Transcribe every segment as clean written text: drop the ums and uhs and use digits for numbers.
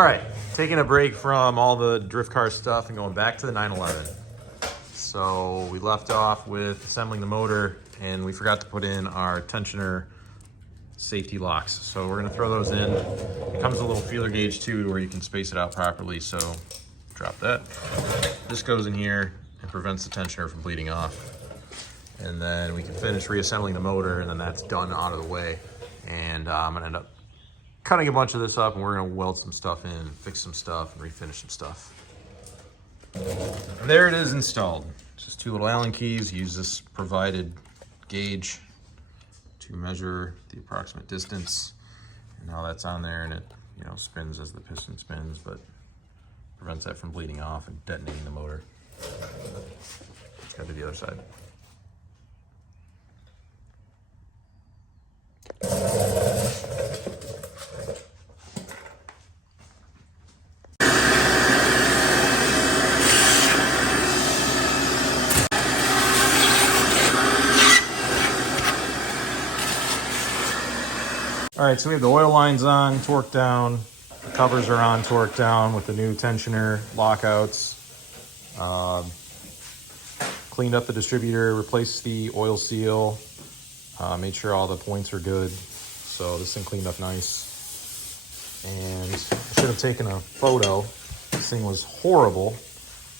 All right, taking a break from all the drift car stuff and going back to the 911. So we left off with assembling the motor and we forgot to put in our tensioner safety locks. So we're gonna throw those in. It comes with a little feeler gauge too where you can space it out properly. So drop that. This goes in here and prevents the tensioner from bleeding off. And then we can finish reassembling the motor and then that's done out of the way. And I'm gonna end up cutting a bunch of this up and we're gonna weld some stuff in, fix some stuff, and refinish some stuff. And there it is installed. Just two little Allen keys. Use this provided gauge to measure the approximate distance. And now that's on there and it, you know, spins as the piston spins, but prevents that from bleeding off and detonating the motor. Let's go to the other side. All right, so we have the oil lines on, torqued down. The covers are on, torqued down with the new tensioner lockouts. Cleaned up the distributor, replaced the oil seal, made sure all the points are good. So this thing cleaned up nice. And I should have taken a photo. This thing was horrible.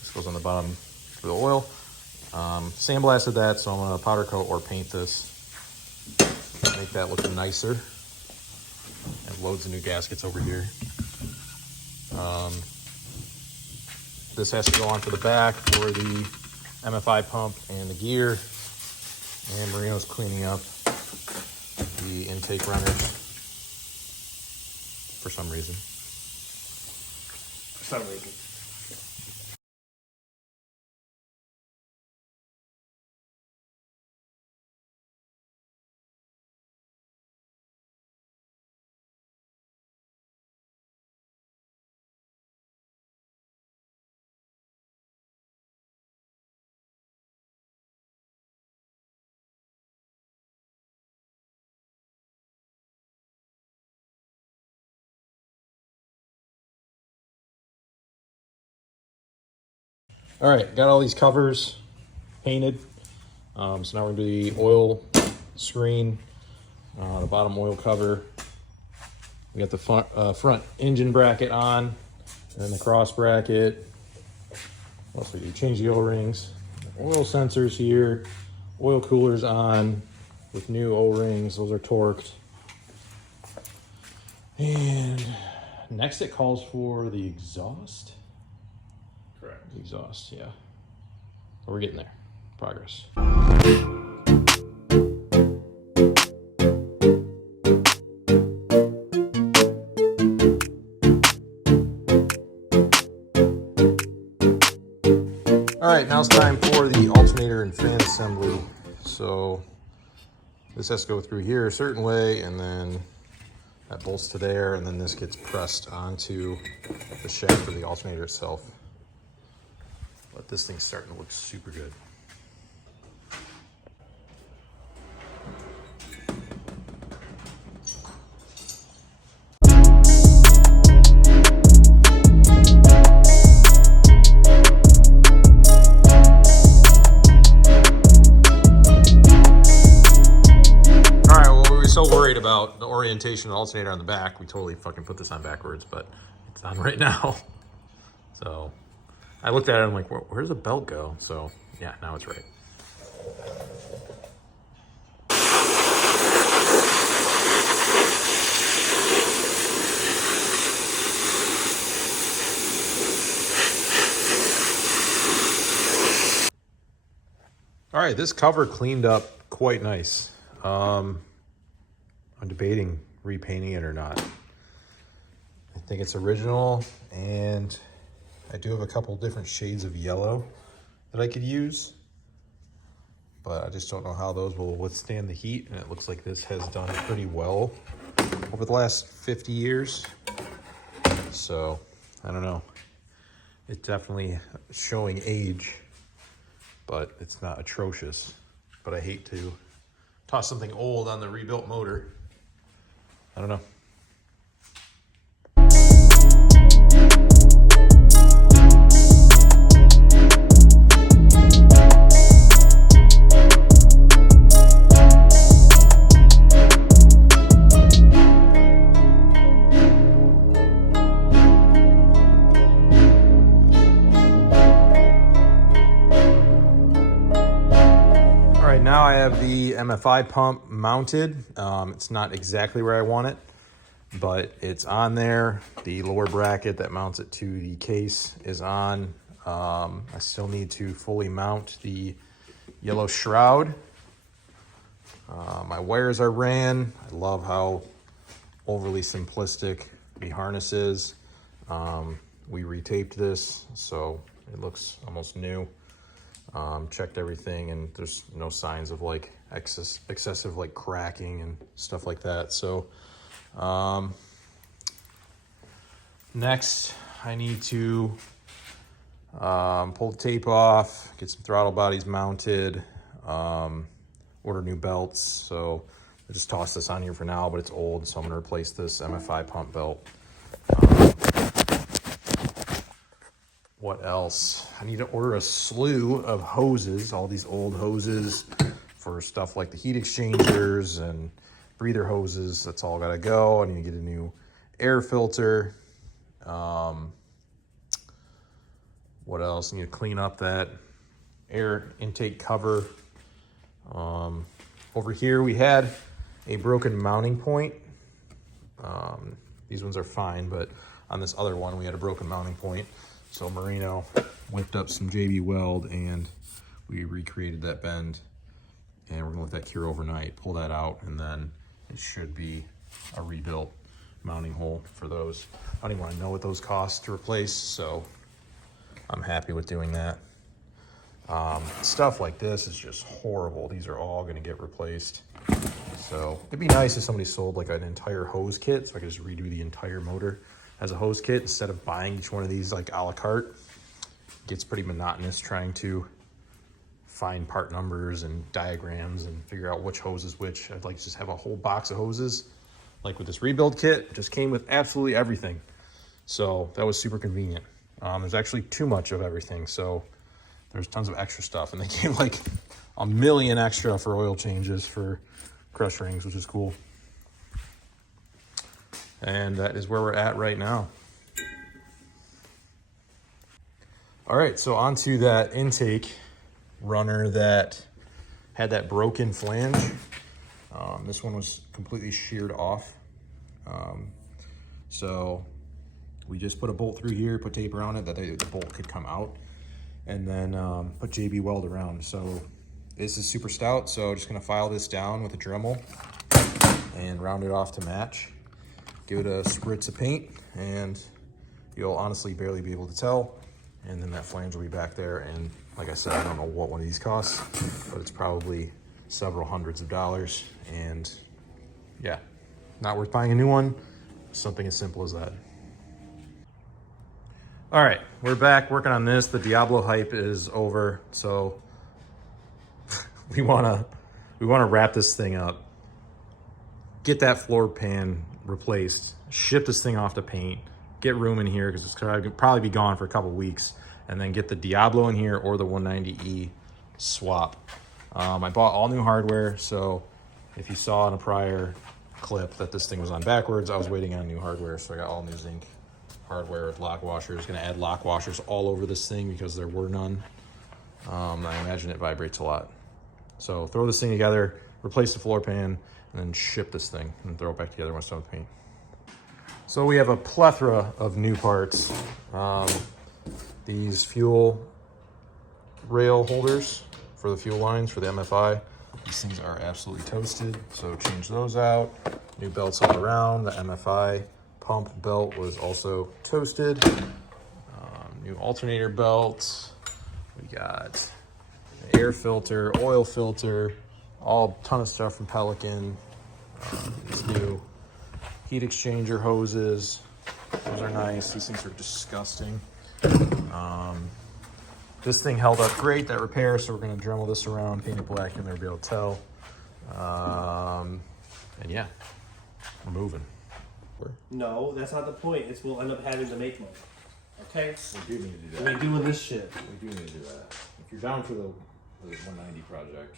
This goes on the bottom for the oil. Sandblasted that, so I'm gonna powder coat or paint this. Make that look nicer. And loads of new gaskets over here. This has to go on for the back for the MFI pump and the gear. And Marino's cleaning up the intake runners for some reason. For some reason. All right, got all these covers painted. So now we're gonna do the oil screen, the bottom oil cover. We got the front engine bracket on, and then the cross bracket. What else we do? Change the O-rings. Oil sensors here. Oil coolers on with new O-rings. Those are torqued. And next it calls for the exhaust. Correct. Exhaust, yeah. But we're getting there. Progress. All right, now it's time for the alternator and fan assembly. So this has to go through here a certain way, and then that bolts to there, and then this gets pressed onto the shaft of the alternator itself. But this thing's starting to look super good. All right, well, we were so worried about the orientation of the alternator on the back, we totally fucking put this on backwards, but it's on right now. So I looked at it, I'm like, where's the belt go? So yeah, now it's right. All right, this cover cleaned up quite nice. I'm debating repainting it or not. I think it's original, and I do have a couple different shades of yellow that I could use, but I just don't know how those will withstand the heat, and it looks like this has done pretty well over the last 50 years. So, I don't know. It's definitely showing age, but it's not atrocious. But I hate to toss something old on the rebuilt motor. I don't know. MFI pump mounted. It's not exactly where I want it, but it's on there. The lower bracket that mounts it to the case is on. I still need to fully mount the yellow shroud. My wires are ran. I love how overly simplistic the harness is. We retaped this, so it looks almost new. Checked everything, and there's no signs of like excessive like cracking and stuff like that. So next I need to pull the tape off, get some throttle bodies mounted, order new belts. So I just tossed this on here for now, but it's old, so I'm gonna replace this MFI pump belt. What else? I need to order a slew of hoses, all these old hoses for stuff like the heat exchangers and breather hoses. That's all gotta go. I need to get a new air filter. What else? I need to clean up that air intake cover. Over here we had a broken mounting point. These ones are fine, but on this other one we had a broken mounting point. So Marino whipped up some JB Weld and we recreated that bend, and we're gonna let that cure overnight, pull that out, and then it should be a rebuilt mounting hole for those. I don't even wanna know what those cost to replace, so I'm happy with doing that. Stuff like this is just horrible. These are all gonna get replaced. So it'd be nice if somebody sold like an entire hose kit so I could just redo the entire motor as a hose kit instead of buying each one of these like a la carte. It gets pretty monotonous trying to find part numbers and diagrams and figure out which hose is which. I'd like to just have a whole box of hoses. Like with this rebuild kit, it just came with absolutely everything. So that was super convenient. There's actually too much of everything, so there's tons of extra stuff, and they gave like a million extra for oil changes for crush rings, which is cool. And that is where we're at right now. All right, so onto that intake runner that had that broken flange. This one was completely sheared off. So we just put a bolt through here, put tape around it that the bolt could come out, and then put JB Weld around. So this is super stout, so just gonna file this down with a Dremel and round it off to match. Give it a spritz of paint, and you'll honestly barely be able to tell. And then that flange will be back there. And like I said, I don't know what one of these costs, but it's probably several hundreds of dollars. And yeah, not worth buying a new one. Something as simple as that. All right, we're back working on this. The Diablo hype is over, so we wanna wrap this thing up, get that floor pan replaced, ship this thing off to paint, get room in here because it's gonna probably be gone for a couple weeks, and then get the Diablo in here or the 190E swap. I bought all new hardware, so if you saw in a prior clip that this thing was on backwards, I was waiting on new hardware, so I got all new zinc hardware with lock washers. Gonna add lock washers all over this thing because there were none. I imagine it vibrates a lot. So throw this thing together, replace the floor pan, and then ship this thing and throw it back together once done with paint. So we have a plethora of new parts. These fuel rail holders for the fuel lines for the MFI. These things are absolutely toasted, so change those out. New belts all around. The MFI pump belt was also toasted. New alternator belts. We got an air filter, oil filter, all ton of stuff from Pelican. These new heat exchanger hoses. Those are nice. These things are disgusting. This thing held up great, that repair, so we're gonna Dremel this around, paint it black, you'll never be able to tell. And yeah, we're moving. No, that's not the point. It's we'll end up having to make money. Okay? We do need to do We're doing this shit. We do need to do that. If you're down for the 190 project.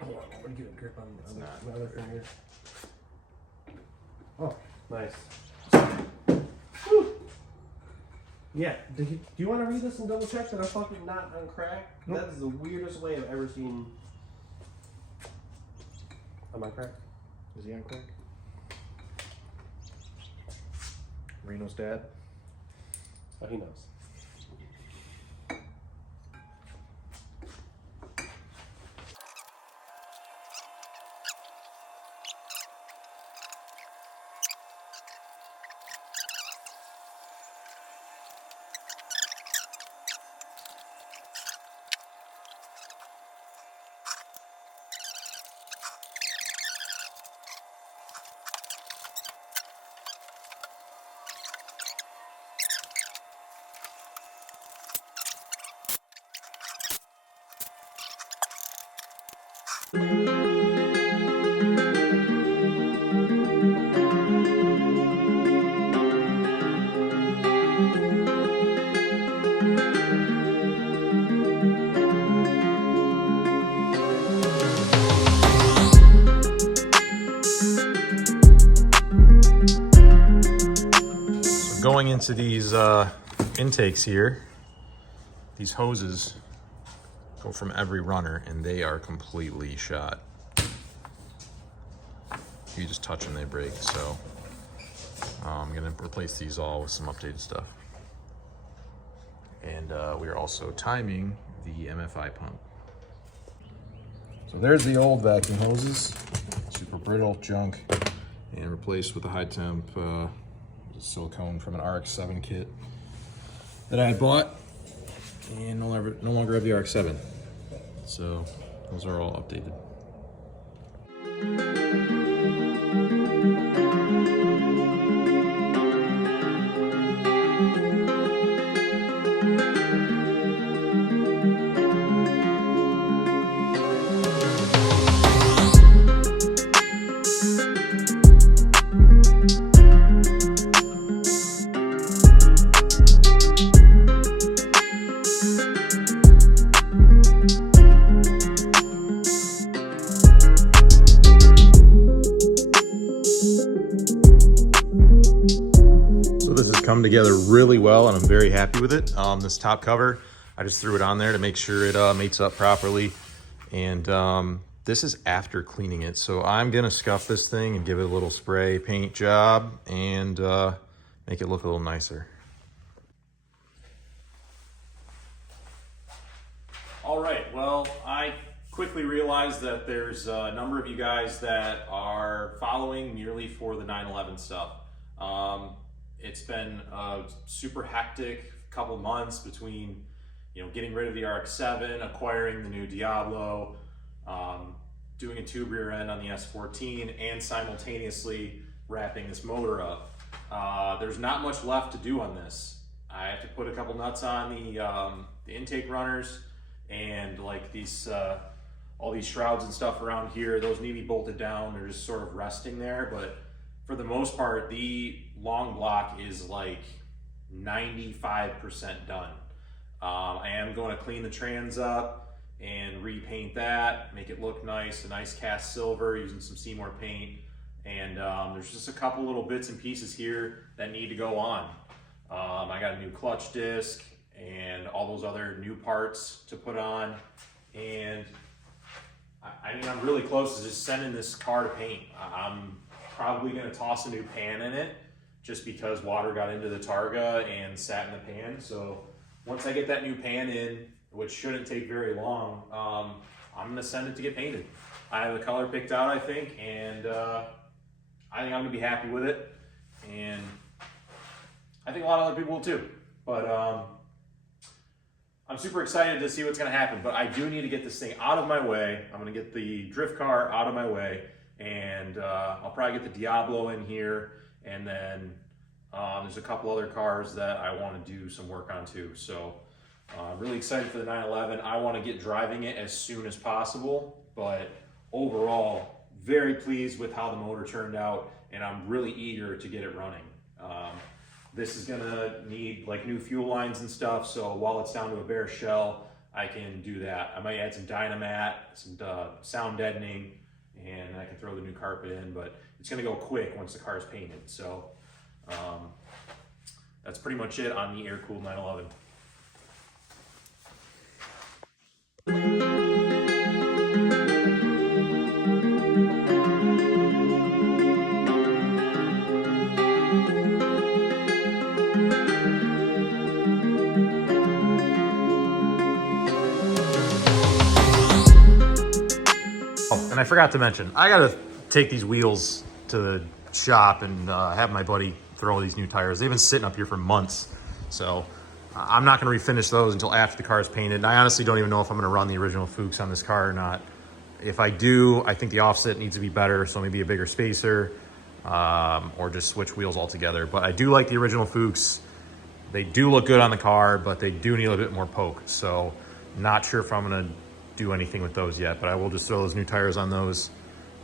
Hold on, let me get a grip on not. my other thing here. Oh, nice. Whew. Yeah, do you want to read this and double check that I'm fucking not on crack? Nope. That is the weirdest way I've ever seen. Am I correct? Is he on quick? Reno's dad? Oh, he knows. Going into these intakes here, these hoses go from every runner and they are completely shot. You just touch them, they break. So I'm gonna replace these all with some updated stuff. And we are also timing the MFI pump. So there's the old vacuum hoses, super brittle junk, and replaced with a high temp silicone from an RX-7 kit that I had bought, and no longer have the RX-7. So those are all updated. Come together really well, and I'm very happy with it. This top cover, I just threw it on there to make sure it mates up properly, and this is after cleaning it. So I'm gonna scuff this thing and give it a little spray paint job and make it look a little nicer. All right, well, I quickly realized that there's a number of you guys that are following merely for the 911 stuff. It's been a super hectic couple months between, getting rid of the RX-7, acquiring the new Diablo, doing a tube rear end on the S14, and simultaneously wrapping this motor up. There's not much left to do on this. I have to put a couple nuts on the intake runners, and like these, all these shrouds and stuff around here, those need to be bolted down. They're just sort of resting there, but for the most part, the long block is like 95% done. I am going to clean the trans up and repaint that, make it look nice, a nice cast silver using some Seymour paint. And there's just a couple little bits and pieces here that need to go on. I got a new clutch disc and all those other new parts to put on. And I mean, I'm really close to just sending this car to paint. I'm probably gonna toss a new pan in it just because water got into the Targa and sat in the pan. So once I get that new pan in, which shouldn't take very long, I'm gonna send it to get painted. I have the color picked out, I think, and I think I'm gonna be happy with it. And I think a lot of other people will too. But I'm super excited to see what's gonna happen, but I do need to get this thing out of my way. I'm gonna get the drift car out of my way, and I'll probably get the Diablo in here, and then there's a couple other cars that I want to do some work on too. So really excited for the 911. I want to get driving it as soon as possible, but overall very pleased with how the motor turned out, and I'm really eager to get it running. This is gonna need like new fuel lines and stuff, so while it's down to a bare shell, I can do that. I might add some Dynamat, some sound deadening, and I can throw the new carpet in, but it's gonna go quick once the car is painted. So that's pretty much it on the Aircooled 911. I forgot to mention, I gotta take these wheels to the shop and have my buddy throw these new tires. They've been sitting up here for months, so I'm not gonna refinish those until after the car is painted. And I honestly don't even know if I'm gonna run the original Fuchs on this car or not. If I do, I think the offset needs to be better, so maybe a bigger spacer, or just switch wheels altogether. But I do like the original Fuchs. They do look good on the car, but they do need a little bit more poke. So not sure if I'm gonna do anything with those yet, but I will just throw those new tires on those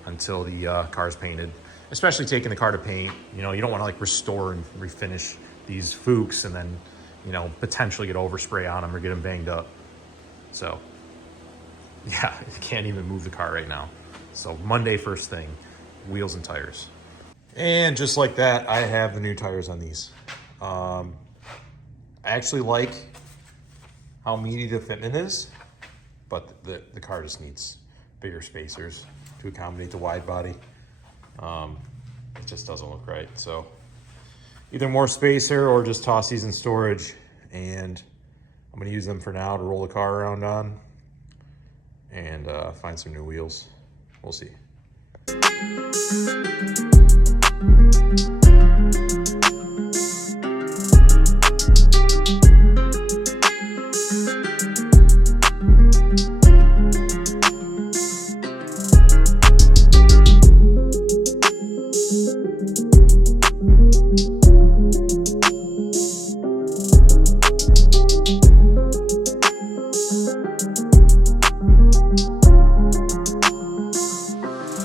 until the car's painted. Especially taking the car to paint, you know, you don't wanna like restore and refinish these Fuchs and then, you know, potentially get overspray on them or get them banged up. So yeah, you can't even move the car right now. So Monday first thing, wheels and tires. And just like that, I have the new tires on these. I actually like how meaty the fitment is, but the car just needs bigger spacers to accommodate the wide body. It just doesn't look right. So either more spacer or just toss these in storage, and I'm gonna use them for now to roll the car around on and find some new wheels. We'll see.